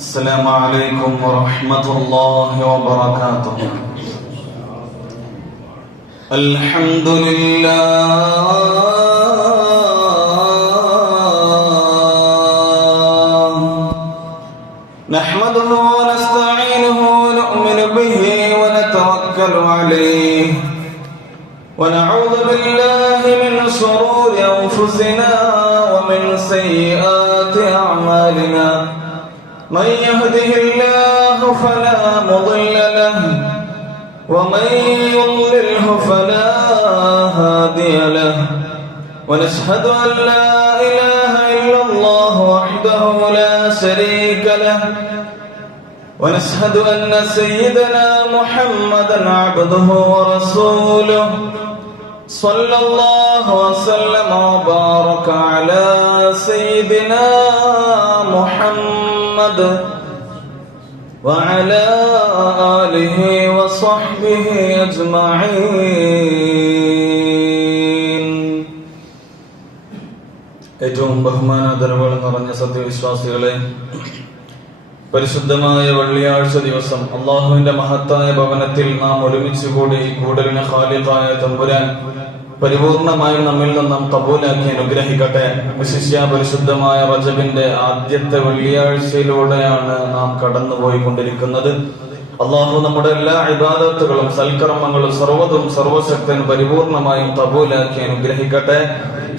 السلام عليكم ورحمة الله وبركاته. الحمد لله نحمده ونستعينه ونؤمن به ونتوكل عليه ونعوذ بالله من شرور أنفسنا ومن سيئات أعمالنا. من يهده الله فلا مضل له ومن يضلله فلا هادي له. ونشهد أن لا إله إلا الله وحده لا شريك له. ونشهد أن سيدنا محمدا عبده ورسوله صلى الله وسلم وبارك على سيدنا محمد وعلى آله وصحبه أجمعين. ഏറ്റവും ബഹുമാനാദരവുകൾ നിറഞ്ഞ സത്യവിശ്വാസികളെ, പരിശുദ്ധമായ വെള്ളിയാഴ്ച ദിവസം അള്ളാഹുവിന്റെ മഹത്തായ ഭവനത്തിൽ നാം ഒരുമിച്ച് കൂടി കൂടലിന് ഖാലിഖായ തമ്പുരാൻ പരിപൂർണമായും നമ്മിൽ നിന്നും കബൂലാക്കി അനുഗ്രഹിക്കട്ടെ. വിശിഷ്യ പരിശുദ്ധമായ റജബിന്റെ ആദ്യത്തെ വെള്ളിയാഴ്ചയിലൂടെയാണ് നാം കടന്നുപോയിക്കൊണ്ടിരിക്കുന്നത്. അള്ളാഹു നമ്മുടെ എല്ലാ ഇബാദത്തുകളും സൽക്കർമ്മങ്ങളും സർവ്വതും സർവശക്തൻ പരിപൂർണമായും കബൂലാക്കി അനുഗ്രഹിക്കട്ടെ.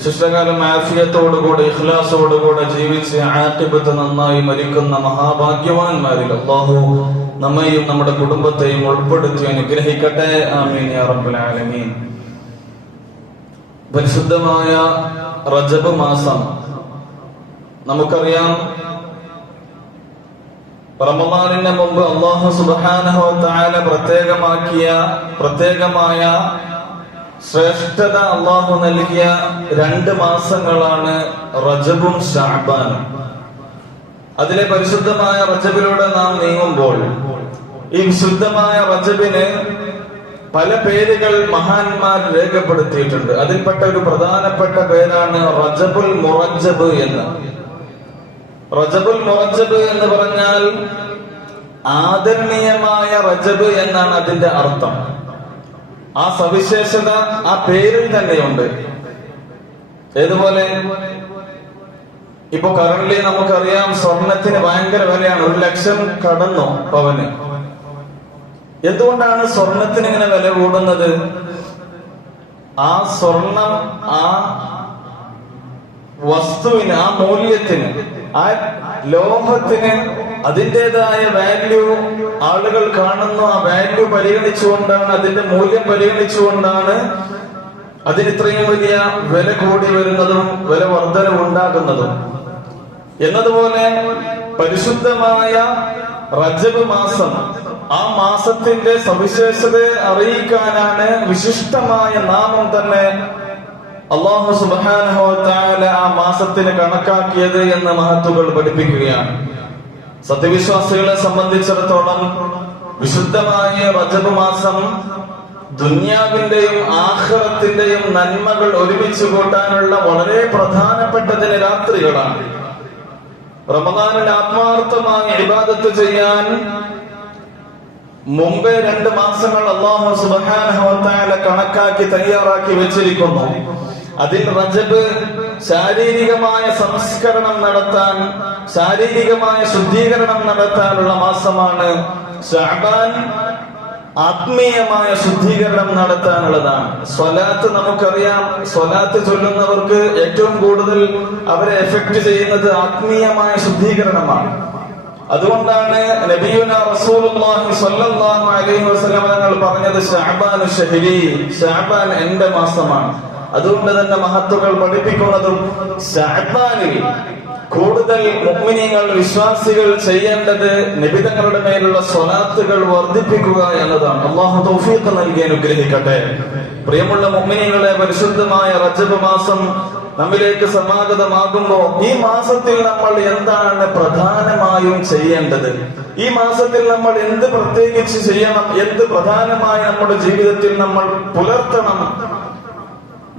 ശിഷ്ടകാലം ആഫിയത്തോടുകൂടെ ഇഖ്ലാസോടുകൂടെ ജീവിച്ച് ആഖിബത്ത് നന്നായി മരിക്കുന്ന മഹാഭാഗ്യവാന്മാരിൽ അള്ളാഹു നമ്മയും നമ്മുടെ കുടുംബത്തെയും ഉൾപ്പെടുത്തി അനുഗ്രഹിക്കട്ടെ. ആമീൻ യാ റബ്ബൽ ആലമീൻ. പരിശുദ്ധമായ റജബ് മാസം നമുക്കറിയാം, റമദാനിന് മുമ്പ് അല്ലാഹു സുബ്ഹാനഹു വ തആല പ്രത്യേകമായ ശ്രേഷ്ഠത അല്ലാഹു നൽകിയ 2 മാസങ്ങളാണ് റജബും ശഅബാനും. അതിലെ പരിശുദ്ധമായ റജബിലൂടെ നാം നീങ്ങുമ്പോൾ ഈ വിശുദ്ധമായ റജബിന് പല പേരുകൾ മഹാന്മാർ രേഖപ്പെടുത്തിയിട്ടുണ്ട്. അതിൽപ്പെട്ട ഒരു പ്രധാനപ്പെട്ട പേരാണ് റജബുൽ മുറജ്ജബ് എന്ന്. റജബുൽ മുറജ്ജബ് എന്ന് പറഞ്ഞാൽ ആദരണീയമായ റജബ് എന്നാണ് അതിന്റെ അർത്ഥം. ആ സവിശേഷത ആ പേരിൽ തന്നെയുണ്ട്. ഏതുപോലെ ഇപ്പൊ കറന്റ് നമുക്കറിയാം, സ്വർണത്തിന് ഭയങ്കര വിലയാണ്. 1 ലക്ഷം കടന്നു പവന്. എന്തുകൊണ്ടാണ് സ്വർണത്തിന് ഇങ്ങനെ വില കൂടുന്നത്? ആ സ്വർണം ആ വസ്തുവിന്, ആ മൂല്യത്തിന്, ആ ലോഹത്തിന് അതിൻ്റെതായ വാല്യൂ ആളുകൾ കാണുന്നു. ആ വാല്യൂ പരിഗണിച്ചുകൊണ്ടാണ്, അതിന്റെ മൂല്യം പരിഗണിച്ചുകൊണ്ടാണ് അതിന് ഇത്രയും വലിയ വില കൂടി വരുന്നതും വില വർധനവും ഉണ്ടാകുന്നതും. എന്നതുപോലെ പരിശുദ്ധമായ റജബ് മാസം, ആ മാസത്തിന്റെ സവിശേഷതയെ അറിയിക്കാനാണ് വിശിഷ്ടമായ നാമം തന്നെ അല്ലാഹു സുബ്ഹാനഹു വ തആല ആ മാസത്തിന് കണക്കാക്കിയത് എന്ന് മഹത്തുക്കൾ പഠിപ്പിക്കുകയാണ്. സത്യവിശ്വാസികളെ സംബന്ധിച്ചിടത്തോളം വിശുദ്ധമായ റജബ് മാസം ദുനിയാവിന്റെയും ആഖിറത്തിന്റെയും നന്മകൾ ഒരുമിച്ച് കൂട്ടാനുള്ള വളരെ പ്രധാനപ്പെട്ട രാത്രികളാണ്. റമദാനിൽ ആത്മാർത്ഥമായി ഇബാദത്ത് ചെയ്യാൻ മുമ്പേ 2 മാസങ്ങൾ അല്ലാഹു സുബ്ഹാനഹു വ തആല കണക്കാക്കി തയ്യാറാക്കി വെച്ചിരിക്കുന്നു. അതിൽ റജബ് ശാരീരികമായ സംസ്കരണം നടത്താൻ, ശാരീരികമായ ശുദ്ധീകരണം നടത്താനുള്ള മാസമാണ്. ശഅബാൻ ആത്മീയമായ ശുദ്ധീകരണം നടത്താനുള്ളതാണ്. സ്വലാത്ത് നമുക്കറിയാം, സ്വലാത്ത് ചൊല്ലുന്നവർക്ക് ഏറ്റവും കൂടുതൽ അവരെ എഫക്ട് ചെയ്യുന്നത് ആത്മീയമായ ശുദ്ധീകരണമാണ്. അതുകൊണ്ടാണ് നബിയുനാ റസൂലുള്ളാഹി സ്വല്ലല്ലാഹു അലൈഹി വസല്ലം തങ്ങൾ പറഞ്ഞത് ശഅബാനു ശഹരി, ശഅബാൻ എന്റെ മാസമാണ്. അതുകൊണ്ട് തന്നെ മഹത്തുക്കൾ പഠിപ്പിക്കുന്നതും ശഅബാനിൽ കൂടുതൽ മുഅ്മിനീങ്ങൾ, വിശ്വാസികൾ ചെയ്യേണ്ടത് നബി തങ്ങളുടെ മേലുള്ള സ്വലാത്തുകൾ വർദ്ധിപ്പിക്കുക എന്നതാണ്. അല്ലാഹു തൗഫീഖ് നൽകി അനുഗ്രഹിക്കട്ടെ. പ്രിയമുള്ള മുഅ്മിനീങ്ങളെ, പരിശുദ്ധമായ റജബ് മാസം നമ്മിലേക്ക് സമാഗതമാകുമ്പോൾ ഈ മാസത്തിൽ നമ്മൾ എന്താണ് പ്രധാനമായും ചെയ്യേണ്ടത്? ഈ മാസത്തിൽ നമ്മൾ എന്ത് പ്രത്യേകിച്ച് ചെയ്യണം? എന്ത് പ്രധാനമായി നമ്മുടെ ജീവിതത്തിൽ നമ്മൾ പുലർത്തണം?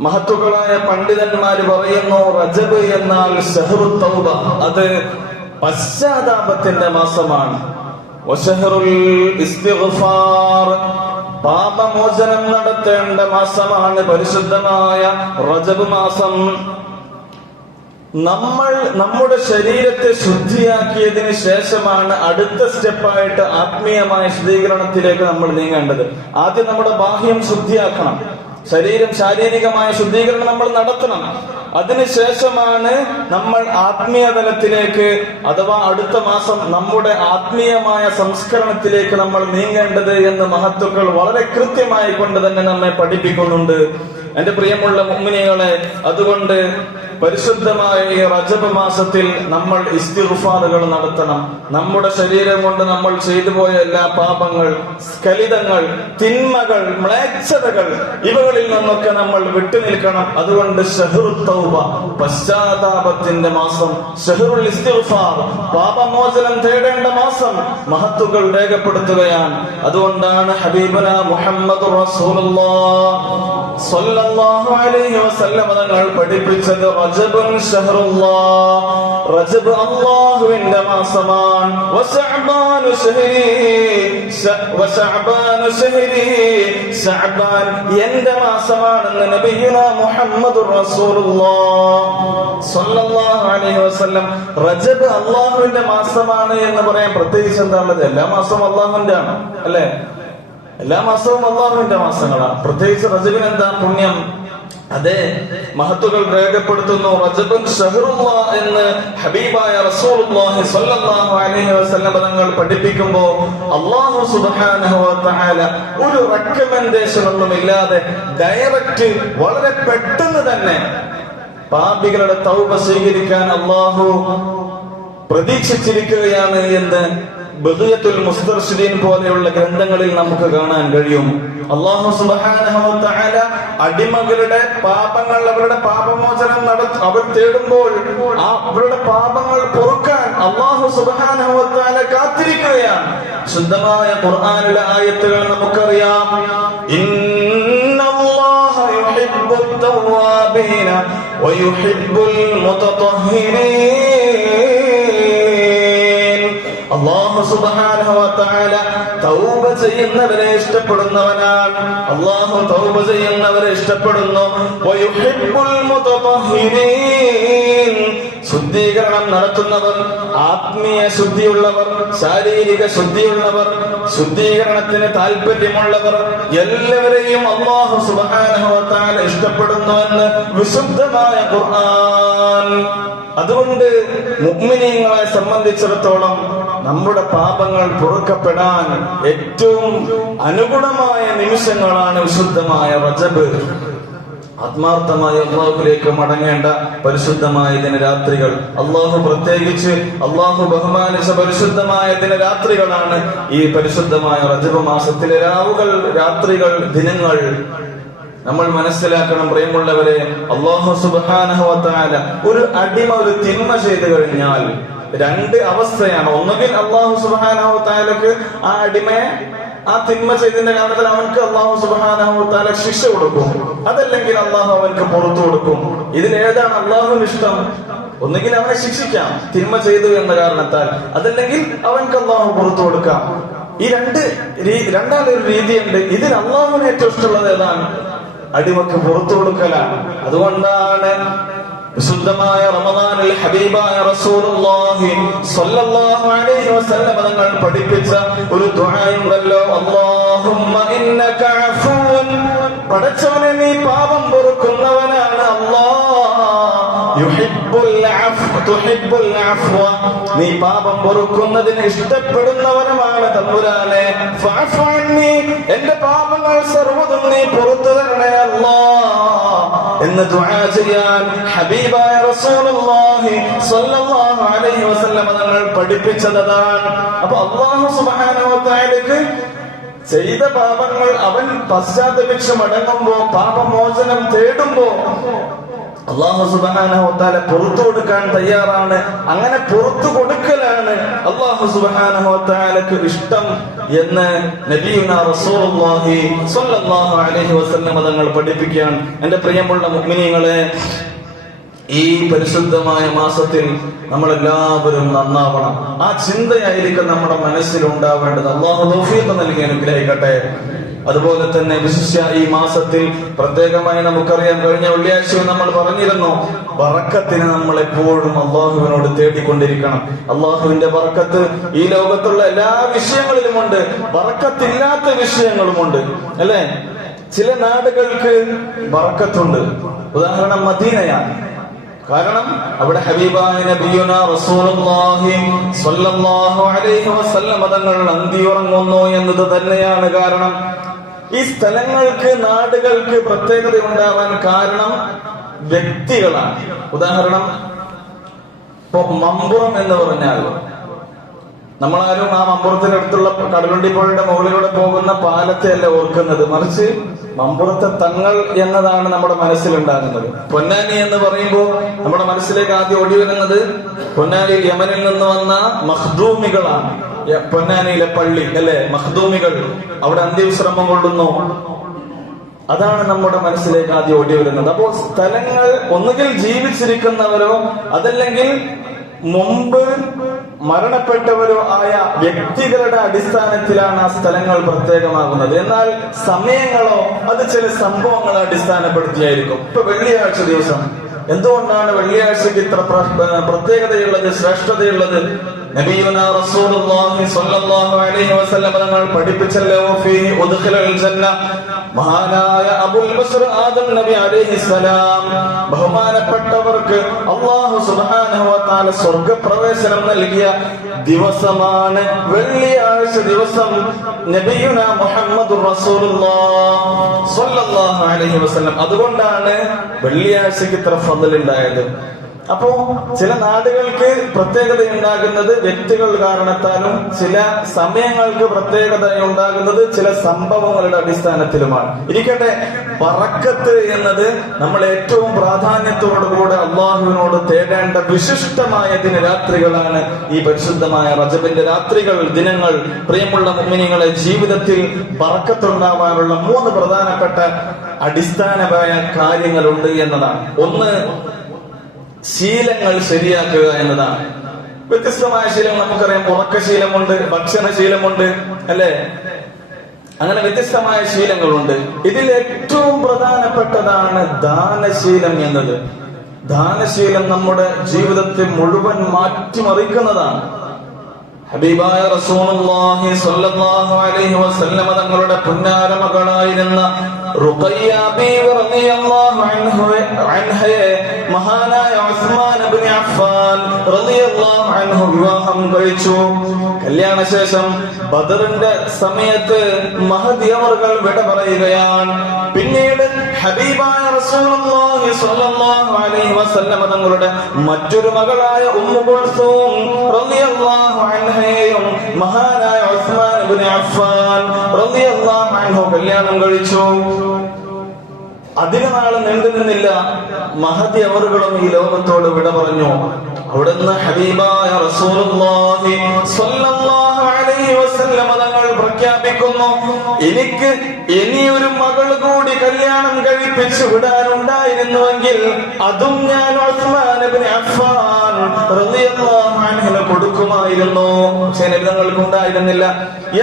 മഹത്തുക്കളായ പണ്ഡിതന്മാര് പറയുന്നു, റജബ് എന്നാൽ ശഹ്റു തൗബ, അത് പശ്ചാത്താപത്തിന്റെ മാസമാണ്. വശഹറുൽ ഇസ്തിഗ്ഫാർ, പാപമോചനം നടത്തേണ്ട മാസമാണ് പരിശുദ്ധമായ റജബ് മാസം. നമ്മൾ നമ്മുടെ ശരീരത്തെ ശുദ്ധിയാക്കിയതിന് ശേഷമാണ് അടുത്ത സ്റ്റെപ്പായിട്ട് ആത്മീയമായ ശുദ്ധീകരണത്തിലേക്ക് നമ്മൾ നീങ്ങേണ്ടത്. ആദ്യം നമ്മുടെ ബാഹ്യം ശുദ്ധിയാക്കണം, ശരീരം ശാരീരികമായ ശുദ്ധീകരണം നമ്മൾ നടത്തണം. അതിനുശേഷമാണ് നമ്മൾ ആത്മീയ തലത്തിലേക്ക്, അഥവാ അടുത്ത മാസം നമ്മുടെ ആത്മീയമായ സംസ്കരണത്തിലേക്ക് നമ്മൾ നീങ്ങേണ്ടത് എന്ന് മഹത്തുക്കൾ വളരെ കൃത്യമായി കൊണ്ട് തന്നെ നമ്മെ പഠിപ്പിക്കുന്നുണ്ട്. എന്റെ പ്രിയമുള്ള മുഅ്മിനീങ്ങളെ, അതുകൊണ്ട് പരിശുദ്ധമായ ഈ റജബ് മാസത്തിൽ നമ്മൾ ഇസ്തിഗ്ഫാറുകൾ നടത്തണം. നമ്മുടെ ശരീരം കൊണ്ട് നമ്മൾ ചെയ്തു പോയ എല്ലാ പാപങ്ങൾ, സ്ഖലിതങ്ങൾ, തിന്മകൾ, മ്ലേച്ഛതകൾ, ഇവകളിൽ നിന്നൊക്കെ നമ്മൾ വിട്ടുനിൽക്കണം. അതുകൊണ്ട് ശഹ്റുത് തൗബ, പശ്ചാത്താപത്തിന്റെ മാസം, ശഹ്റുൽ ഇസ്തിഗ്ഫാർ, പാപമോചനം തേടേണ്ട മാസം മഹത്തുക്കൾ രേഖപ്പെടുത്തുകയാണ്. അതുകൊണ്ടാണ് ഹബീബുന മുഹമ്മദുർ റസൂലുള്ളാഹി സ്വല്ലല്ലാഹു അലൈഹി വസല്ലം തങ്ങൾ പഠിപ്പിച്ചത് റജബുൻ ശഹ്റുല്ലാഹ്, റജബ് അല്ലാഹുവിന്റെ മാസമാണ്. വശഅബാനു ശഹ്രി, വശഅബാനു ശഹ്രി, ശഅബാൻ എന്റെ മാസമാണെന്ന് നബിയുന മുഹമ്മദുർ റസൂലുള്ളാഹി സ്വല്ലല്ലാഹു അലൈഹി വസല്ലം. റജബ് അല്ലാഹുവിന്റെ മാസമാണ് എന്ന് പറയാൻ പ്രത്യേകിച്ച് എന്താ ഉള്ളത്? എല്ലാ മാസവും അല്ലാഹുവിന്റെ ആണ്, അല്ലെ? എല്ലാ മാസവും അല്ലാഹുവിന്റെ മാസങ്ങളാണ്. പ്രത്യേകിച്ച് റജബിന് എന്താ പുണ്യം? അതെ, മഹത്തുക്കൾ രേഖപ്പെടുത്തുന്നു റജബുൻ ശഹ്റുല്ലാഹ് എന്ന് ഹബീബായ റസൂലുള്ളാഹി സ്വല്ലല്ലാഹു അലൈഹി വസല്ലം തങ്ങൾ പഠിപ്പിക്കുമ്പോൾ അല്ലാഹു സുബ്ഹാനഹു വ തആല ഒരു റെക്കമെൻഡേഷൻ ഒന്നും ഇല്ലാതെ ഡയറക്റ്റ് വളരെ പെട്ടെന്ന് തന്നെ പാപികളുടെ തൗബ സ്വീകരിക്കാൻ അല്ലാഹു പ്രതീക്ഷിച്ചിരിക്കുകയാണ് എന്ന് ബഖിയത്തുൽ മുസ്തർശിദീൻ പോലെയുള്ള ഗ്രന്ഥങ്ങളിൽ നമുക്ക് കാണാൻ കഴിയും. അല്ലാഹു സുബ്ഹാനഹു വ തആല അടിമകളുടെ പാപങ്ങൾ, അവരുടെ പാപമോചനം അവർ തേടുമ്പോൾ അവരുടെ പാപങ്ങൾ പൊറുക്കാൻ അല്ലാഹു സുബ്ഹാനഹു വ തആല കാത്തിരിക്കുകയാണ്. ശുദ്ധമായ ഖുർആനിലെ ആയത്തുകൾ നമുക്കറിയാം. ഇന്നല്ലാഹ യുഹിബ്ബുത് തവ്വാബീന വയുഹിബ്ബുൽ മുതതഹിരീൻ. അല്ലാഹു സുബ്ഹാനഹു വ തആല തൗബ ചെയ്യുന്നവരെ ഇഷ്ടപ്പെടുന്നവനാണ്. അല്ലാഹു തൗബ ചെയ്യുന്നവരെ ഇഷ്ടപ്പെടുന്നു. വയുഹിബ്ബുൽ മുതതഹിരീൻ, ശുദ്ധീകരണം നടത്തുന്നവർ, ആത്മീയ ശുദ്ധിയുള്ളവർ, ശാരീരിക ശുദ്ധിയുള്ളവർ, ശുദ്ധീകരണത്തിന് താല്പര്യമുള്ളവർ എല്ലാവരെയും അല്ലാഹു സുബ്ഹാനഹു വ തആല ഇഷ്ടപ്പെടുന്നുവെന്ന് വിശുദ്ധമായ ഖുർആൻ. അതുകൊണ്ട് മുഅ്മിനീങ്ങളെ സംബന്ധിച്ചിടത്തോളം നമ്മുടെ പാപങ്ങൾ പൊറുക്കപ്പെടാൻ ഏറ്റവും അനുഗുണമായ നിമിഷങ്ങളാണ് വിശുദ്ധമായ റജബ്. ആത്മാർത്ഥമായി അല്ലാഹുവിലേക്ക് മടങ്ങേണ്ട പരിശുദ്ധമായ ദിനരാത്രികൾ, അല്ലാഹു പ്രത്യേകിച്ച് അല്ലാഹു ബഹുമാനിച്ച പരിശുദ്ധമായ ദിനരാത്രികളാണ് ഈ പരിശുദ്ധമായ റജബ് മാസത്തിലെ രാവുകൾ, രാത്രികൾ, ദിനങ്ങൾ. നമ്മൾ മനസ്സിലാക്കണം പ്രിയമുള്ളവരെ, അല്ലാഹു സുബ്ഹാനഹു വ തആല ഒരു അടിമ ഒരു തിന്മ ചെയ്തു കഴിഞ്ഞാൽ രണ്ട് അവസ്ഥയാണ്. ഒന്നുകിൽ അല്ലാഹു സുബ്ഹാനഹു വ തആലക്ക് ആ അടിമയെ ആ തിന്മ ചെയ്തതിന്റെ കാരണത്തിൽ അവൻക്ക് അല്ലാഹു സുബ്ഹാനഹു വ തആല ശിക്ഷ കൊടുക്കും, അതല്ലെങ്കിൽ അല്ലാഹു അവൻക്ക് പുറത്തു കൊടുക്കും. ഇതിലേതാണ് അല്ലാഹുവിന് ഇഷ്ടം? ഒന്നുകിൽ അവനെ ശിക്ഷിക്കാം തിന്മ ചെയ്തു എന്ന കാരണത്താൽ, അതല്ലെങ്കിൽ അവൻക്ക് അല്ലാഹു പുറത്തു കൊടുക്കാം. ഈ രണ്ടാമതൊരു രീതിയുണ്ട്. ഇതിന് അല്ലാഹുവിന് ഏറ്റവും ഇഷ്ടമുള്ളത് ഏതാണ്? അടിമക്ക് പുറത്തു കൊടുക്കലാണ്. അതുകൊണ്ടാണ് വിശുദ്ധമായ റമദാനിൽ ഹബീബായ റസൂലുള്ളാഹി സ്വല്ലല്ലാഹു അലൈഹി വസല്ലം തങ്ങൾ പഠിപ്പിച്ച ഒരു ദുആയുണ്ടല്ലോ, അല്ലാഹുമ്മ ഇന്നക അഫൂൻ, പടച്ചവനെ നീ പാപം പൊറുക്കുന്നവനാണ്. അല്ലാഹ് യുഹിബ്ബുൽ അഫ്വ തുഹിബ്ബുൽ അഫ്വ, നീ പാപം പൊറുക്കുന്നതിനെ ഇഷ്ടപ്പെടുന്നവനുമാണ് തമ്പുരാനെ. ഫഅഫു അന്നി, എന്റെ പാപങ്ങൾ സർവ്വതും നീ പുറത്തു തരണേ അല്ലാഹ് എന്ന് ദുആ ചെയ്യാൻ ഹബീബായ റസൂലുള്ളാഹി സ്വല്ലല്ലാഹു അലൈഹി വസല്ലം തങ്ങൾ പഠിപ്പിച്ചതാണ്. അപ്പൊ അല്ലാഹു സുബ്ഹാനഹു വ തആലക്ക് ചെയ്ത പാപങ്ങൾ അവൻ പശ്ചാത്തപിച്ച് മടങ്ങുമ്പോ, പാപമോചനം തേടുമ്പോ അല്ലാഹു സുബ്ഹാനഹു വ തആല പുറത്തു കൊടുക്കാൻ തയ്യാറാണ്. അങ്ങനെ പുറത്തു കൊടുക്കലാണ് അല്ലാഹു സുബ്ഹാനഹു വ തആലക്ക് ഇഷ്ടം എന്ന് നബിയുനാ റസൂലുള്ളാഹി സ്വല്ലല്ലാഹു അലൈഹി വസല്ലം തങ്ങൾ പഠിപ്പിക്കുകയാണ്. എന്റെ പ്രിയമുള്ള മുഅ്മിനീങ്ങളെ, ഈ പരിശുദ്ധമായ മാസത്തിൽ നമ്മളെല്ലാവരും നന്നാവണം. ആ ചിന്തയായിരിക്കും നമ്മുടെ മനസ്സിൽ ഉണ്ടാവേണ്ടത്. അല്ലാഹു തൗഫീഖ് നൽകി അനുഗ്രഹിക്കട്ടെ. അതുപോലെ തന്നെ വിശിഷ്യ ഈ മാസത്തിൽ പ്രത്യേകമായി നമുക്കറിയാം, കഴിഞ്ഞ വെള്ളിയാഴ്ച നമ്മൾ പറഞ്ഞിരുന്നു, ബറക്കത്തിന് നമ്മൾ എപ്പോഴും അള്ളാഹുവിനോട് തേടിക്കൊണ്ടിരിക്കണം. അള്ളാഹുവിന്റെ ബറക്കത്ത് ഈ ലോകത്തുള്ള എല്ലാ വിഷയങ്ങളിലുമുണ്ട്, ബറക്കത്തില്ലാത്ത വിഷയങ്ങളുമുണ്ട്, അല്ലെ? ചില നാടുകൾക്ക് ബറക്കത്തുണ്ട്. ഉദാഹരണം മദീനയാണ്. കാരണം അവിടെ ഹബീബായ നബിയുനാ റസൂലുള്ളാഹി സ്വല്ലല്ലാഹു അലൈഹി വസല്ലം തങ്ങൾ അന്തിയുറങ്ങുന്നു എന്നത് തന്നെയാണ് കാരണം. ഈ സ്ഥലങ്ങൾക്ക്, നാടുകൾക്ക് പ്രത്യേകത ഉണ്ടാവാൻ കാരണം വ്യക്തികളാണ്. ഉദാഹരണം, ഇപ്പൊ മമ്പുറം എന്ന് പറഞ്ഞാൽ നമ്മളാരും ആ മമ്പുറത്തിനടുത്തുള്ള കടലുണ്ടിപ്പുഴയുടെ മുകളിലൂടെ പോകുന്ന പാലത്തെ അല്ല ഓർക്കുന്നത്, മറിച്ച് മമ്പുറത്തെ തങ്ങൾ എന്നതാണ് നമ്മുടെ മനസ്സിലുണ്ടാകുന്നത്. പൊന്നാനി എന്ന് പറയുമ്പോൾ നമ്മുടെ മനസ്സിലേക്ക് ആദ്യം ഓടി വരുന്നത് പൊന്നാനിയിൽ യമനിൽ നിന്ന് വന്ന മഖ്ദൂമികളാണ്. പൊന്നാനിയിലെ പള്ളി, അല്ലെ? മഖ്ദൂമികൾ അവിടെ അന്ത്യവിശ്രമം കൊള്ളുന്നു. അതാണ് നമ്മുടെ മനസ്സിലേക്ക് ആദ്യം ഓടി വരുന്നത്. അപ്പോ സ്ഥലങ്ങൾ ഒന്നുകിൽ ജീവിച്ചിരിക്കുന്നവരോ അതല്ലെങ്കിൽ മുമ്പ് മരണപ്പെട്ടവരോ ആയ വ്യക്തികളുടെ അടിസ്ഥാനത്തിലാണ് ആ സ്ഥലങ്ങൾ പ്രത്യേകമാകുന്നത്. എന്നാൽ സമയങ്ങളോ അത് ചില സംഭവങ്ങളെ അടിസ്ഥാനപ്പെടുത്തിയായിരിക്കും. ഇപ്പൊ വെള്ളിയാഴ്ച ദിവസം എന്തുകൊണ്ടാണ് വെള്ളിയാഴ്ചക്ക് ഇത്ര പ്രത്യേകതയുള്ളത്, ശ്രേഷ്ഠതയുള്ളത്? നബിയുനാ റസൂലുള്ളാഹി സ്വല്ലല്ലാഹു അലൈഹി വസല്ലം തങ്ങൾ പഠിപ്പിച്ചല്ലോ, ഫീഹി ഉദ്ഖിലൽ ജന്ന. മഹാനായ അബുൽ ബസ്ർ ആദം നബി അലൈഹിസ്സലാം ബഹുമാനപ്പെട്ടവർക്ക് അല്ലാഹു സുബ്ഹാനഹു വ തആല സ്വർഗ്ഗപ്രവേശനം നൽകിയ ദിവസമാണ് വെള്ളിയാഴ്ച ദിവസം. നബിയുനാ മുഹമ്മദുർ റസൂലുള്ളാഹി സ്വല്ലല്ലാഹു അലൈഹി വസല്ലം. അതുകൊണ്ടാണ് വെള്ളിയാഴ്ചക്ക് ഇത്ര ഫضل ഉണ്ടായത്. അപ്പോ ചില നാടുകൾക്ക് പ്രത്യേകത ഉണ്ടാകുന്നത് വ്യക്തികൾ കാരണത്താലും ചില സമയങ്ങൾക്ക് പ്രത്യേകത ഉണ്ടാകുന്നത് ചില സംഭവങ്ങളുടെ അടിസ്ഥാനത്തിലുമാണ്. ഇരിക്കട്ടെ, ബറക്കത്ത് എന്നത് നമ്മൾ ഏറ്റവും പ്രാധാന്യത്തോടുകൂടെ അള്ളാഹുവിനോട് തേടേണ്ട വിശിഷ്ടമായ ദിനരാത്രികളാണ് ഈ പരിശുദ്ധമായ റജബിന്റെ രാത്രികൾ, ദിനങ്ങൾ. പ്രിയമുള്ള മുഅ്മിനീങ്ങളെ, ജീവിതത്തിൽ ബറക്കത്തുണ്ടാവാനുള്ള 3 പ്രധാനപ്പെട്ട അടിസ്ഥാനമായ കാര്യങ്ങളുണ്ട് എന്നതാണ്. ഒന്ന്, ശീലങ്ങൾ ശരിയാക്കുക എന്നതാണ്. വ്യത്യസ്തമായ ശീലങ്ങൾ നമുക്കറിയാം. ഉറക്കശീലമുണ്ട്, ഭക്ഷണശീലമുണ്ട്, അല്ലെ? അങ്ങനെ വ്യത്യസ്തമായ ശീലങ്ങളുണ്ട്. ഇതിൽ ഏറ്റവും പ്രധാനപ്പെട്ടതാണ് ദാനശീലം എന്നത്. ദാനശീലം നമ്മുടെ ജീവിതത്തെ മുഴുവൻ മാറ്റിമറിക്കുന്നതാണ്. ഹബീബായ റസൂലുള്ളാഹി സ്വല്ലല്ലാഹു അലൈഹി വസല്ലം തങ്ങളുടെ പുന്നാര മകളായിരുന്ന റുഖയ്യ ബീവി റളിയല്ലാഹു അൻഹയെ മഹാനായ ഉസ്മാൻ ഇബ്നു അഫ്ഫാൻ റളിയല്ലാഹു അൻഹു വിവാഹം കഴിച്ചു. കല്യാണശേഷം ബദറിന്റെ സമയത്ത് മഹദി അവർകൾ വിട പറയുകയാണ്. പിന്നീട് ഹബീബായ റസൂലുള്ളാഹി സ്വല്ലല്ലാഹു അലൈഹി വസല്ലം തങ്ങളുടെ മറ്റൊരു മകളായ ഉമ്മു കുൽസൂം റളിയല്ലാഹു അൻഹയെയും മഹാനായ ഉസ്മാൻ ഇബ്നു അഫ്ഫാൻ റളിയല്ലാഹു അൻഹു കല്യാണം കഴിച്ചു. അധികനാൾ നീണ്ടു നിന്നില്ല, മഹദി അവറുകളും ഈ ലോകത്തോട് വിട പറഞ്ഞു. അവിടുന്ന് ഹബീബായ റസൂലുള്ളാഹി സ്വല്ലല്ലാഹു അലൈഹി വസല്ലം തങ്ങൾ പ്രഖ്യാപിക്കുന്നു, എനിക്ക് ഇനിയൊരു മകൾ കൂടി കല്യാണം കഴിപ്പിച്ചു വിടാനുണ്ടായിരുന്നുവെങ്കിൽ അതും ഞാൻ ഉസ്മാൻ ഇബ്നു അഫ്ഫാൻ റളിയല്ലാഹു അൻഹുവിന് കൊടുക്കുമായിരുന്നു. പക്ഷേ നബി തങ്ങൾക്ക് ഉണ്ടായിരുന്നില്ല.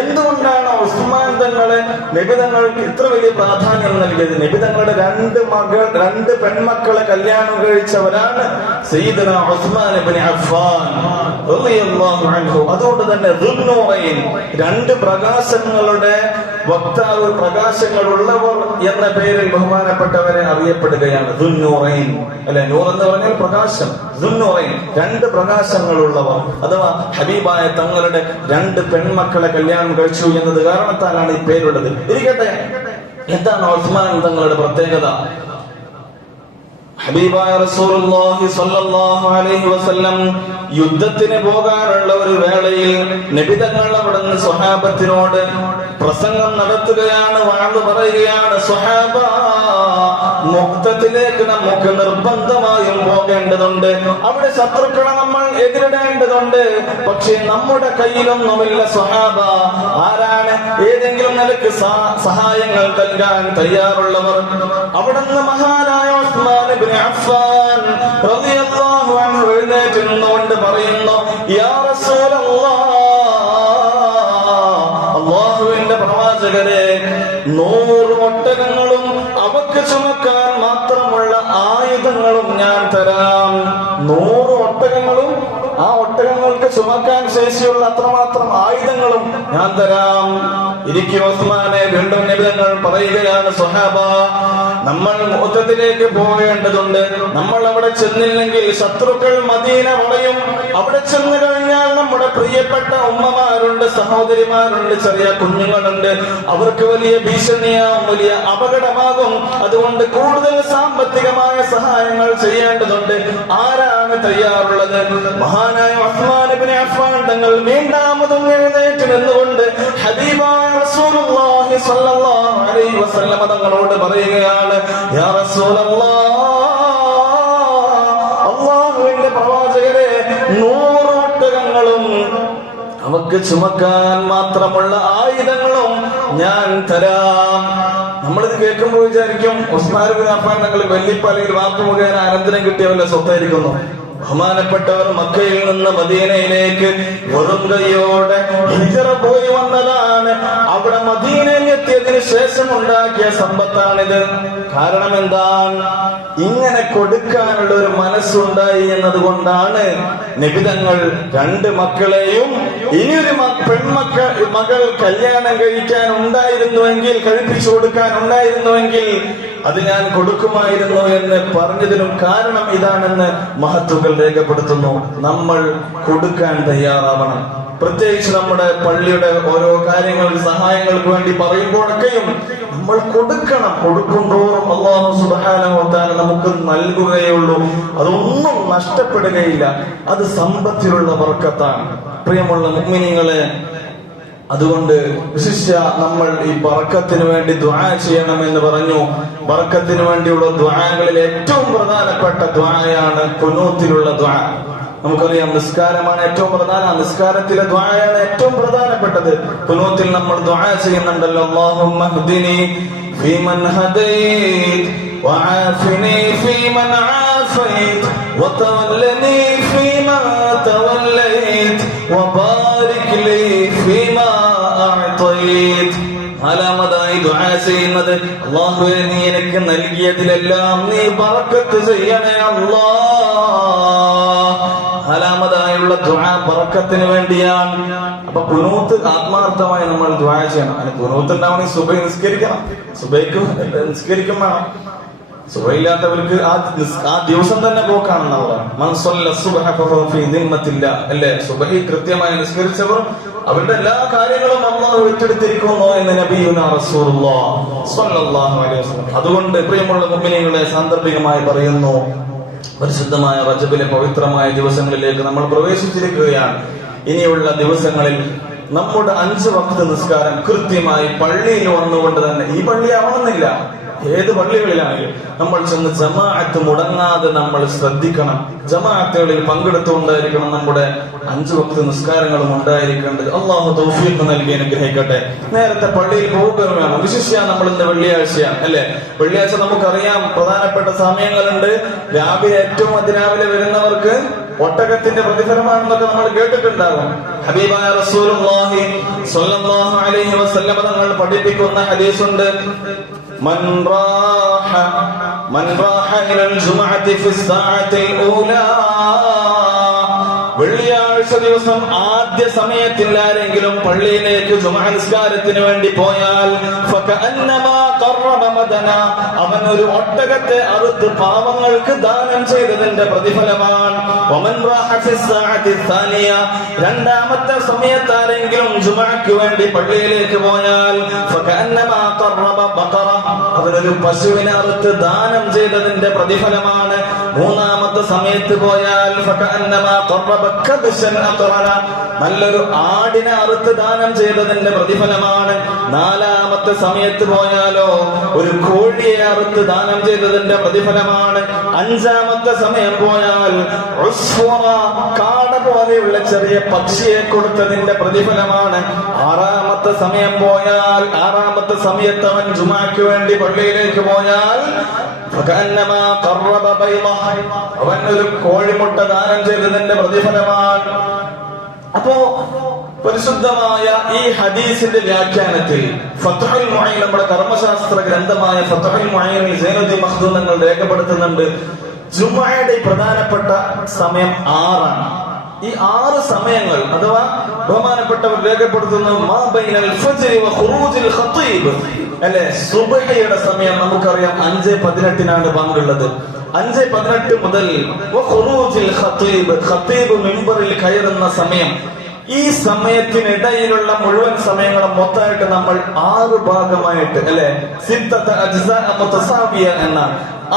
എന്തുകൊണ്ടാണ് ഉസ്മാൻ തങ്ങളെ നബി തങ്ങൾക്ക് ഇത്ര വലിയ പ്രാധാന്യം നൽകിയത്? നബി തങ്ങളുടെ 2 പെൺമക്കളെ കല്യാണം കഴിച്ചവരാണ് സയ്യിദുനാ ഉസ്മാൻ ഇബ്നു അഫ്ഫാൻ റളിയല്ലാഹു അൻഹു. അതുകൊണ്ട് തന്നെ ദുന്നൂറൈൻ, 2 പ്രകാശങ്ങളുടെ വക്താവ്, പ്രകാശങ്ങളുള്ളവർ എന്ന പേരിൽ ബഹുമാനപ്പെട്ടവരെ അറിയപ്പെടുകയാണ്. ദുന്നൂറൈൻ, അല്ലെ? നൂർ എന്ന് പറഞ്ഞാൽ പ്രകാശം. ദുന്നൂറൈൻ, 2 പ്രകാശങ്ങളുള്ളവർ. അഥവാ ഹബീബായ തങ്ങളുടെ 2 പെൺമക്കളെ കല്യാണം കഴിച്ചു എന്നത് കാരണത്താലാണ് ഈ പേരുള്ളത്. ഇരിക്കട്ടെ, എന്താണ് ഉസ്മാൻ തങ്ങളുടെ പ്രത്യേകത? ഹബീബായ റസൂലുള്ളാഹി സ്വല്ലല്ലാഹു അലൈഹി വസല്ലം യുദ്ധത്തിന് പോകാനുള്ള ഒരു വേളയിൽ നബി തങ്ങൾ അവിടുന്ന് സ്വഹാബത്തിനോട് പ്രസംഗം നടത്തുകയാണ്, വാഴ്ന്നു പറയുകയാണ്, സ്വഹാബ, മുഖ്തത്തിലേക്ക് നമുക്ക് നിർബന്ധമായും പോകേണ്ടതുണ്ട്. അവിടെ ശത്രുക്കളെ നമ്മൾ എതിരിടേണ്ടതുണ്ട്. പക്ഷെ നമ്മുടെ കയ്യിലൊന്നുമില്ല സ്വഹാബ. ആരാണ് ഏതെങ്കിലും നിലക്ക് സഹായങ്ങൾ നൽകാൻ തയ്യാറുള്ളവർ? അവിടുന്ന് മഹാനായ ഉസ്മാൻ ഇബ്നു അഫ്ഫാൻ എഴുന്നേറ്റ് നിന്നുകൊണ്ട് പറയുന്നു, യാ റസൂലല്ലാഹ്, അല്ലാഹുവിന്റെ പ്രവാചകരെ, 100 ഒട്ടകങ്ങളും അവക്ക് ചുമക്കാൻ മാത്രമുള്ള ആയുധങ്ങളും ഞാൻ തരാം. 100 ഒട്ടകങ്ങളും ആ ഒട്ടകങ്ങൾക്ക് ചുമക്കാൻ ശേഷിയുള്ള അത്രമാത്രം ആയുധങ്ങളും ഞാൻ തരാം. ഇരിക്കും ഉസ്മാനെ. വീണ്ടും നബിതങ്ങൾ പറയുകയാണ്, സ്വഹാബ, നമ്മൾ മുഅ്തദിലേക്ക് പോകേണ്ടതുണ്ട്. നമ്മൾ അവിടെ ചെന്നില്ലെങ്കിൽ ശത്രുക്കൾ മദീന വളയും. അവിടെ ചെന്ന് കഴിഞ്ഞാൽ നമ്മുടെ പ്രിയപ്പെട്ട ഉമ്മമാരുണ്ട്, സഹോദരിമാരുണ്ട്, ചെറിയ കുഞ്ഞുങ്ങളുണ്ട്. അവർക്ക് വലിയ ഭീഷണിയാവും, വലിയ അപകടമാകും. അതുകൊണ്ട് കൂടുതൽ സാമ്പത്തികമായ സഹായങ്ങൾ ചെയ്യേണ്ടതുണ്ട്. ആരാണ് തയ്യാറുള്ളത്? മഹാനായ ഉസ്മാൻ ഇബ്നു അഫ്ഫാൻ തങ്ങൾ വീണ്ടാമതും എഴുന്നേറ്റ് നിന്നുകൊണ്ട് ഹബീബായ റസൂലുള്ളാഹി സ്വല്ലല്ലാഹു അലൈഹി വസല്ലം തങ്ങളോട് പറയുകയാണ്, യാ റസൂലല്ലാഹ്, അല്ലാഹുവിന്റെ പ്രവാചകരെ, 100 ഒട്ടകങ്ങളും അവക്ക് ചുമക്കാൻ മാത്രമുള്ള ആയുധങ്ങളും ഞാൻ തരാം. നമ്മളിത് കേൾക്കുമ്പോൾ വിചാരിക്കും, ഉസ്മാൻ ഇബ്നു അഫ്ഫാൻ തങ്ങൾ വല്യപ്പലയിൽ വാപ്പു മുഖേന അനന്തരം കിട്ടിയ വല്ല സ്വത്തായിരിക്കുന്നു. ബഹുമാനപ്പെട്ടവർ മക്കയിൽ നിന്ന് മദീനയിലേക്ക് വെറും കൈയോടെ ഹിജ്റ പോയി വന്നതാണ്. അവിടെ മദീനയിൽ എത്തിയതിനു ശേഷം ഉണ്ടാക്കിയ സമ്പത്താണിത്. കാരണം എന്താണ്? ഇങ്ങനെ കൊടുക്കാനുള്ള ഒരു മനസ്സുണ്ടായി എന്നതുകൊണ്ടാണ് നബിതങ്ങൾ 2 മക്കളെയും ഇനിയൊരു മകൾ കല്യാണം കഴിക്കാൻ ഉണ്ടായിരുന്നുവെങ്കിൽ, കഴിപ്പിച്ചു കൊടുക്കാൻ ഉണ്ടായിരുന്നുവെങ്കിൽ അത് ഞാൻ കൊടുക്കുമായിരുന്നു എന്ന് പറഞ്ഞതിനും കാരണം ഇതാണെന്ന് മഹത്തുക്കൾ രേഖപ്പെടുത്തുന്നു. നമ്മൾ കൊടുക്കാൻ തയ്യാറാവണം. പ്രത്യേകിച്ച് നമ്മുടെ പള്ളിയുടെ ഓരോ കാര്യങ്ങൾക്ക് സഹായങ്ങൾക്ക് വേണ്ടി പറയുമ്പോഴൊക്കെയും നമ്മൾ കൊടുക്കണം. കൊടുക്കുന്തോറും അല്ലാഹു സുബ്ഹാനഹു വ തആല നമുക്ക് നൽകുകയുള്ളൂ. അതൊന്നും നഷ്ടപ്പെടുകയില്ല. അത് സമ്പത്തിലുള്ള ബർക്കത്താണ്. പ്രിയമുള്ള മുഅ്മിനീങ്ങളെ, അതുകൊണ്ട് വിശിഷ്യ നമ്മൾ ഈ ബർക്കത്തിന് വേണ്ടി ദുആ ചെയ്യണമെന്ന് പറഞ്ഞു. ബർക്കത്തിന് വേണ്ടിയുള്ള ദുആകളിൽ ഏറ്റവും പ്രധാനപ്പെട്ട ദുആയാണ് ഖുനൂത്തിലുള്ള ദുആ. നമുക്കറിയാം, നിസ്കാരമാണ് ഏറ്റവും പ്രധാന. നിസ്കാരത്തിലെ ദുആയാണ് ഏറ്റവും പ്രധാനപ്പെട്ടത്. ഖുനൂത്തിൽ നമ്മൾ ദുആ ചെയ്യുന്നുണ്ടല്ലോ, അല്ലാഹുമ്മ ഹ്ദിനി ഫീമൻ ഹദൈത് വആഫിനി ഫീമൻ ആഫൈത് വതവല്ലനി ഫീമാ തവല്ലൈത് വബാരിക് ലീ ഫീമാ അഅതൈത്. 4-മതായി ദുആ ചെയ്യുന്നത്, അല്ലാഹുവേ, നീ എനിക്ക് നൽകിയതിലെല്ലാം നീ ബർക്കത്ത് ചെയ്യണേ അല്ലാഹ്. 4-മതായുള്ള ദുആ ബർക്കത്തിന് വേണ്ടിയാണ്. അപ്പൊ ഖുനൂത്ത് ആത്മാർത്ഥമായി നമ്മൾ ദുആ ചെയ്യണം. അതിന് ഖുനൂത്ത് ഉണ്ടാവണമെങ്കിൽ സുബഹി നിസ്കരിക്കണം. സുബഹിക്ക് നിസ്കരിക്കും വേണം. സുബഹില്ലാത്തവർക്ക് ആ ദിവസം തന്നെ പോക്കാണെന്നാ പറയുന്നത്. അല്ലെ, സുബഹി കൃത്യമായി നിസ്കരിച്ചവർ അവരുടെ എല്ലാ കാര്യങ്ങളും അല്ലാഹു ഏറ്റെടുത്തിരിക്കുന്നു എന്ന് നബിയുനാ റസൂലുള്ളാഹി സ്വല്ലല്ലാഹു അലൈഹി വസല്ലം. അതുകൊണ്ട് പ്രിയമുള്ള മുഅ്മിനീങ്ങളെ, സാന്ദർഭികമായി പറയുന്നു, പരിശുദ്ധമായ റജബിലെ പവിത്രമായ ദിവസങ്ങളിലേക്ക് നമ്മൾ പ്രവേശിച്ചിരിക്കുകയാണ്. ഇനിയുള്ള ദിവസങ്ങളിൽ നമ്മുടെ 5 വഖ്ത് നിസ്കാരം കൃത്യമായി പള്ളിയിൽ വന്നുകൊണ്ട് തന്നെ, ഈ പള്ളി ആവണമെന്നില്ല, ഏത് പള്ളികളിലാണെങ്കിലും നമ്മൾ ചെന്ന് ജമാഅത്ത് മുടങ്ങാതെ നമ്മൾ ശ്രദ്ധിക്കണം. ജമാഅത്തുകളിൽ പങ്കെടുത്തുകൊണ്ടായിരിക്കണം നമ്മുടെ 5 വഖ്ത് നിസ്കാരങ്ങളും ഉണ്ടായിരിക്കേണ്ടത്. അല്ലാഹു തൗഫീഖ് നൽകി അനുഗ്രഹിക്കട്ടെ. നേരത്തെ പള്ളിയിൽ പോവുകയും വേണം. വിശിഷ്യ നമ്മൾ ഇന്ന് വെള്ളിയാഴ്ചയാണ്, അല്ലെ? വെള്ളിയാഴ്ച നമുക്കറിയാം പ്രധാനപ്പെട്ട സമയങ്ങളുണ്ട്. രാവിലെ ഏറ്റവും അതിരാവിലെ വരുന്നവർക്ക് ഒട്ടകത്തിന്റെ പ്രതിഫലമാണെന്നൊക്കെ നമ്മൾ കേട്ടിട്ടുണ്ടാകും. ഹബീബായ റസൂലുള്ളാഹി സ്വല്ലല്ലാഹു അലൈഹി വസല്ലം തങ്ങൾ പഠിപ്പിക്കുന്ന ഹദീസുണ്ട്, من راح إلى الجمعة في الساعة الأولى. വെള്ളിയാഴ്ച ദിവസം ആദ്യ സമയത്തിൽ ആരെങ്കിലും പള്ളിയിലേക്ക് ജുമുഅ നിസ്കാരത്തിന് വേണ്ടി പോയാൽ അവൻ ഒരു ഒട്ടകത്തെ അറുത്ത് പാവങ്ങൾക്ക് ദാനം ചെയ്തതിന്റെ പ്രതിഫലമാണ്. രണ്ടാമത്തെ സമയത്ത് ആരെങ്കിലും ജുമുഅക്ക് വേണ്ടി പള്ളിയിലേക്ക് പോയാൽ അവനൊരു പശുവിനെ അറുത്ത് ദാനം ചെയ്തതിന്റെ പ്രതിഫലമാണ്. മൂന്നാമത്തെ സമയത്ത് പോയാൽ നല്ലൊരു ആടിനെ അറുത്ത് ദാനം ചെയ്തതിന്റെ പ്രതിഫലമാണ്. നാലാമത്തെ സമയത്ത് പോയാലോ ഒരു കോഴിയെ അറുത്ത് ദാനം ചെയ്തതിന്റെ പ്രതിഫലമാണ്. അഞ്ചാമത്തെ സമയം പോയാൽ കാട പോലെയുള്ള ചെറിയ പക്ഷിയെ കൊടുത്തതിന്റെ പ്രതിഫലമാണ്. ആറാമത്തെ സമയം പോയാൽ, ആറാമത്തെ സമയത്ത് അവൻ ജുമാക്ക് വേണ്ടി പള്ളിയിലേക്ക് പോയാൽ ഫകഅന്നമാ ഖറബ ബൈള, അവൻ ഒരു കോഴിമുട്ട ദാനം ചെയ്തതിന്റെ പ്രതിഫലമാണ്. അപ്പോ പരിശുദ്ധമായ ഈ ഹദീസിന്റെ വ്യാഖ്യാനത്തിൽ ഫത്ഹുൽ മുഈൻ, നമ്മുടെ കർമ്മശാസ്ത്ര ഗ്രന്ഥമായ ഫത്ഹുൽ മുഈനിൽ സൈനുദ്ദീൻ മഖ്ദൂം തങ്ങൾ രേഖപ്പെടുത്തുന്നുണ്ട്, ജുമുഅയുടെ പ്രധാനപ്പെട്ട സമയം 6 ആണ്. ഈ 6 സമയങ്ങൾ അഥവാ ബഹുമാനപ്പെട്ടവർ രേഖപ്പെടുത്തുന്നു മാ ബൈനൽ ഫജ്രി വ ഖുറൂജിൽ ഖതീബ്, അല്ലെ, സുബ്ഹിയുടെ സമയം നമുക്കറിയാം 5:18 ബാങ്കുള്ളത്. 5:18 മുതൽ വ ഖുറൂജിൽ ഖതീബ്, ഖതീബ് മിമ്പറിൽ കയറുന്ന സമയം. ഈ സമയത്തിനിടയിലുള്ള മുഴുവൻ സമയങ്ങളും മൊത്തമായിട്ട് നമ്മൾ 6 ഭാഗമായിട്ട്, അല്ലെ, സിത്തത അജ്സാ മുതസാവിയ എന്ന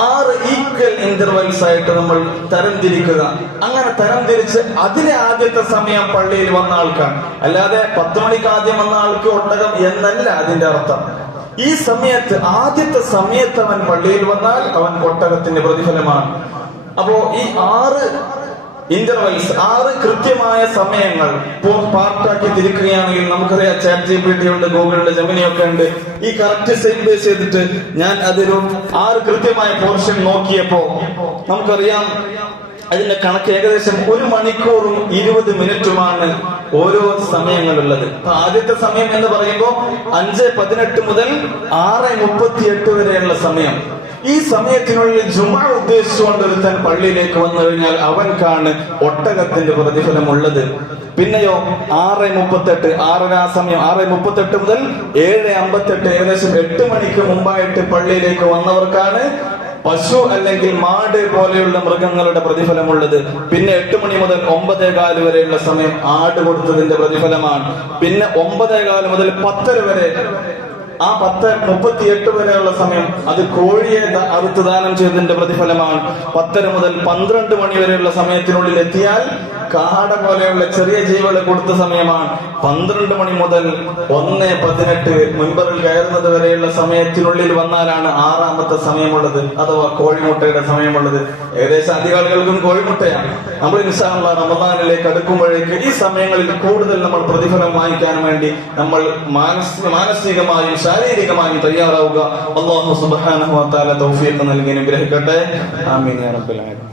6 ഈക്വൽ ഇന്റർവെൽസ് ആയിട്ട് നമ്മൾ തരംതിരിക്കുക. അങ്ങനെ തരംതിരിച്ച് അതിലെ ആദ്യത്തെ സമയം പള്ളിയിൽ വന്ന ആൾക്കാണ്, അല്ലാതെ 10 മണിക്ക് ആദ്യം വന്ന ആൾക്ക് ഒട്ടകം എന്നല്ല അതിന്റെ അർത്ഥം. ഈ സമയത്ത് ആദ്യത്തെ സമയത്ത് അവൻ പള്ളിയിൽ വന്നാൽ അവൻ ഒട്ടകത്തിന്റെ പ്രതിഫലമാണ്. അപ്പോ ഈ 6 ഇന്റർവെൽസ്, 6 കൃത്യമായ സമയങ്ങൾ പാർട്ടാക്കി തിരിക്കുകയാണെങ്കിൽ നമുക്കറിയാം ChatGPT ഉണ്ട്, ഗൂഗിളുണ്ട്, ജെമിനി ഒക്കെ ഉണ്ട്. ഈ കറക്റ്റ് സെയിം ബേസ് ചെയ്തിട്ട് ഞാൻ അതൊരു 6 കൃത്യമായ പോർഷൻ നോക്കിയപ്പോ നമുക്കറിയാം അതിന്റെ കണക്ക് ഏകദേശം 1 മണിക്കൂറും 20 മിനിറ്റുമാണ് ഓരോ സമയങ്ങളുള്ളത്. ആദ്യത്തെ സമയം എന്ന് പറയുമ്പോൾ 5:18 മുതൽ 6:38 വരെയുള്ള സമയം. ഈ സമയത്തിനുള്ളിൽ ജുമുഅ ഉദ്ദേശിച്ചുകൊണ്ട് ഒരുത്തൻ പള്ളിയിലേക്ക് വന്നു കഴിഞ്ഞാൽ അവൻക്കാണ് ഒട്ടകത്തിന്റെ പ്രതിഫലം ഉള്ളത്. പിന്നെയോ 6:38, 6:30 സമയം, 6:38 മുതൽ 7:58, ഏകദേശം 8 മണിക്ക് മുമ്പായിട്ട് പള്ളിയിലേക്ക് വന്നവർക്കാണ് പശു അല്ലെങ്കിൽ മാട് പോലെയുള്ള മൃഗങ്ങളുടെ പ്രതിഫലമുള്ളത്. പിന്നെ 8 മണി മുതൽ 9:15 വരെയുള്ള സമയം ആട് കൊടുത്തതിന്റെ പ്രതിഫലമാണ്. പിന്നെ 9:15 മുതൽ 10 വരെ, ആ 10:38 വരെയുള്ള സമയം അത് കോഴിയെ അറുത്ത് ദാനം ചെയ്തതിന്റെ പ്രതിഫലമാണ്. 10 മുതൽ 12 മണി വരെയുള്ള സമയത്തിനുള്ളിൽ എത്തിയാൽ കാട പോലെയുള്ള ചെറിയ ജീവികളെ കൊടുത്ത സമയമാണ്. 12 മണി മുതൽ 1:18 മിമ്പറിൽ കയറുന്നത് വരെയുള്ള സമയത്തിനുള്ളിൽ വന്നാലാണ് 6ാമത്തെ സമയമുള്ളത്, അഥവാ കോഴിമുട്ടയുടെ സമയമുള്ളത്. ഏകദേശം അധിക ആളുകൾക്കും കോഴിമുട്ടയാണ്. നമ്മൾ ഇൻഷാ അല്ലാഹ് റമദാനിലേക്ക് അടുക്കുമ്പോഴേക്ക് ഈ സമയങ്ങളിൽ കൂടുതൽ നമ്മൾ പ്രതിഫലം വാങ്ങിക്കാൻ വേണ്ടി നമ്മൾ മാനസികമായും ശാരീരികമായും തയ്യാറാവുക. അല്ലാഹു സുബ്ഹാനഹു വ തആല തൗഫീഖ് നൽകി അനുഗ്രഹിക്കട്ടെ. ആമീൻ യാ റബ്ബൽ ആലമീൻ.